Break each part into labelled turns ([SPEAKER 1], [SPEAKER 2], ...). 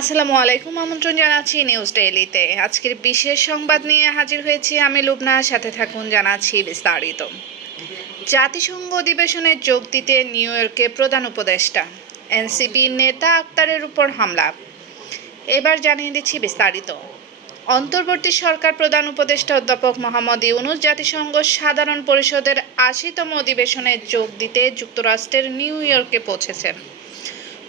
[SPEAKER 1] আসসালামু আলাইকুম, আমন্ত্রণ জানাচ্ছি নিউজ ডেইলিতে আজকের বিশেষ সংবাদ নিয়ে হাজির হয়েছি আমি লুবনা, সাথে থাকুন জানাচ্ছি বিস্তারিত। জাতিসংঘ অধিবেশনে যোগ দিতে নিউ ইয়র্কে প্রধান উপদেষ্টা, এনসিপি নেতা আক্তারের উপর হামলা। এবার জানিয়ে দিচ্ছি বিস্তারিত। অন্তর্বর্তী সরকার প্রধান উপদেষ্টা অধ্যাপক মোহাম্মদ ইউনুস জাতিসংঘ সাধারণ পরিষদের আশিতম অধিবেশনে যোগ দিতে যুক্তরাষ্ট্রের নিউ ইয়র্কে পৌঁছেছেন।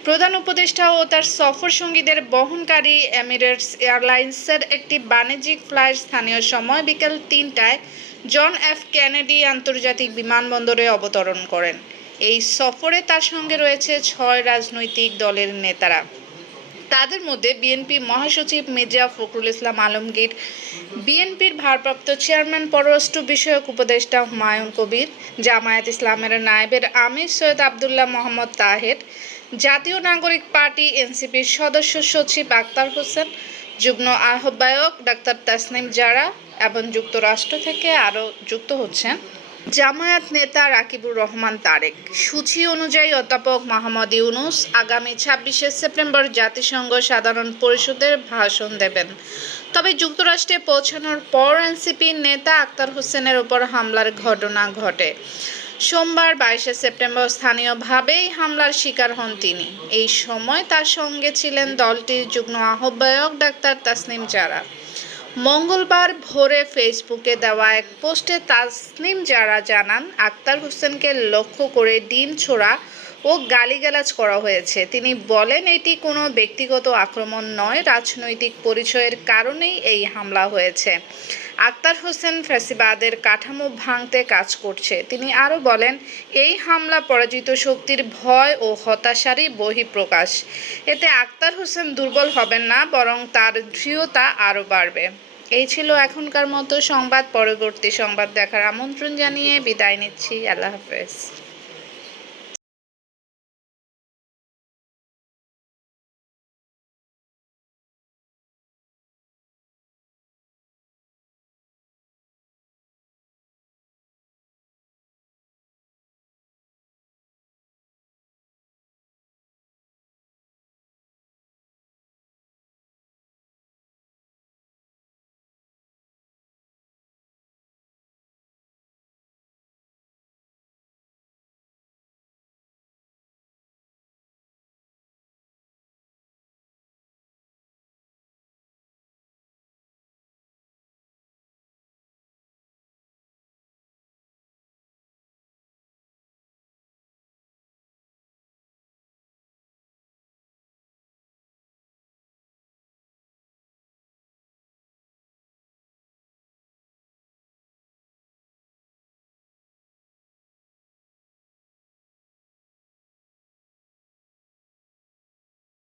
[SPEAKER 1] প্রধান উপদেষ্টা ও তার সফর সঙ্গীদের বহনকারী এমিরেটস এয়ারলাইন্সের একটি বাণিজ্যিক ফ্লাইট স্থানীয় সময় বিকেল তিনটায় জন এফ কেনেডি আন্তর্জাতিক বিমানবন্দরে অবতরণ করেন। এই সফরে তার সঙ্গে রয়েছে ছয় রাজনৈতিক দলের নেতারা। তাদের মধ্যে বিএনপি মহাসচিব মির্জা ফখরুল ইসলাম আলমগীর, বিএনপির ভারপ্রাপ্ত চেয়ারম্যান, পররাষ্ট্র বিষয়ক উপদেষ্টা হুমায়ুন কবির, জামায়াত ইসলামের নায়েবের আমির সৈয়দ আবদুল্লাহ মোহাম্মদ তাহের জাতীয় নাগরিক পার্টি এনসিপির সদস্য সচিব আক্তার হোসেন, যুগ্ম আহ্বায়ক ডাক্তার তাসনিম জারা এবং যুক্তরাষ্ট্র থেকে আরও যুক্ত হচ্ছেন। জামায়াত নেতা রাকিবুর রহমান তারেক। সূচি অনুযায়ী অধ্যাপক মোহাম্মদ ইউনুস আগামী ছাব্বিশে সেপ্টেম্বর জাতিসংঘ সাধারণ পরিষদের ভাষণ দেবেন। তবে যুক্তরাষ্ট্রে পৌঁছানোর পর এনসিপির নেতা আক্তার হোসেনের উপর হামলার ঘটনা ঘটে। সোমবার বাইশে সেপ্টেম্বর স্থানীয়ভাবেই হামলার শিকার হন তিনি। এই সময় তার সঙ্গে ছিলেন দলটির যুগ্ম আহ্বায়ক ডাক্তার তাসনিম জারা। মঙ্গলবার ভোরে ফেসবুকে দেওয়া এক পোস্টে তাসনিম জারা জানান, আক্তার হোসেনকে লক্ষ্য করে দিন ছোড়া ও গালিগালাজ করা হয়েছে। তিনি বলেন, এটি কোনো ব্যক্তিগত আক্রমণ নয়, রাজনৈতিক পরিচয়ের কারণেই এই হামলা হয়েছে। আক্তার হোসেন ফ্যাসিবাদের কাঠামো ভাঙতে কাজ করছে। তিনি আরও বলেন, এই হামলা পরাজিত শক্তির ভয় ও হতাশারই বহিঃপ্রকাশ। এতে আক্তার হোসেন দুর্বল হবেন না, বরং তার দৃঢ়তা আরও বাড়বে। এই ছিল এখনকার মতো সংবাদ। পরবর্তী সংবাদ দেখার আমন্ত্রণ জানিয়ে বিদায় নিচ্ছি। আল্লাহ হাফেজ।